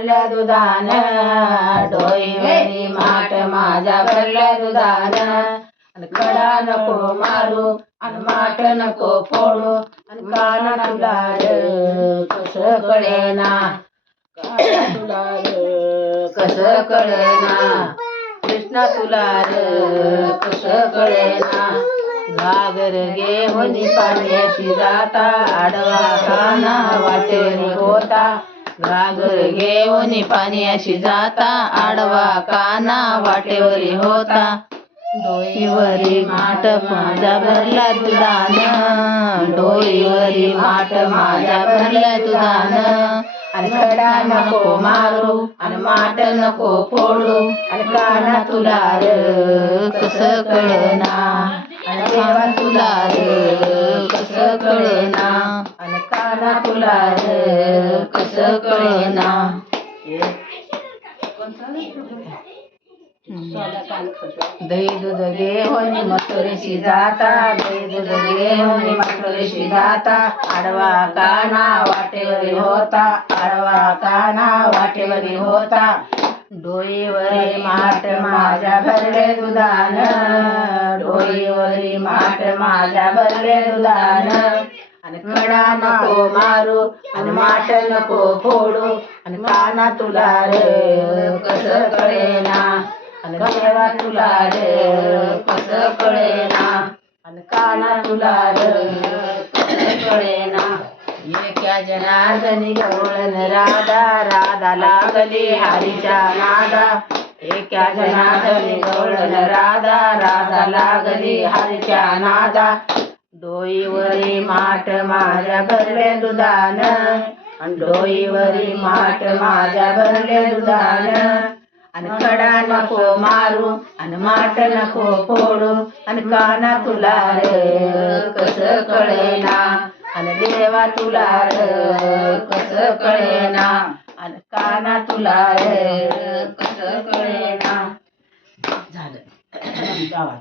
भरल्या दुधान डोईवरी माठ माझ्या भरल्या दुधान आणि कडा नको मारू आणि माठ नको फोडू आणि काना तुला कसं कळेना तुला कसं कळेना कृष्णा तुला कसं कळेना घागर घेऊन पाण्याशी जाता आडवा काना वाटेरी होता घागर घेऊन पाण्याशी जाता आडवा काना वाटेवरी होता डोईवरी माठ माझा भरला दुधान डोईवरी माठ माझा भरला दुधान आणि कडा नको मारू आणि माठ नको फोडू आणि काना तुला कसं कळना आणि देवा तुला कसं कळना आणि काना तुला कसं कळना दही दूध घेऊन मथुरेशी जाता दही दूध घेऊन मथुरेशी जाता आडवा काना वाटेवरी होता आडवा काना वाटेवरी होता डोईवरी माठ माझ्या भरले दुधान डोईवरी माठ माझ्या भरले दुधान आणि कडा नको मारू आणि माठ नको फोडू आणि काना तुला कसं कळेना आणि देवा तुला कसं कळेना आणि काना तुला कसं कळेना एका जनार्दनी गवळण राधा राधा लागली हरीच्या नादा एका जनार्दनी गवळण राधा राधा लागली हरीच्या नादा डोईवरी माठ माझ्या भरले दुधान आणि डोईवरी माठ माझ्या भरले दुधान आणि कडा नको मारू आणि माठ नको फोडू आणि काना तुला कसं कळेना आणि देवा तुला कसं कळेना आणि काना तुला कसं कळेना झालं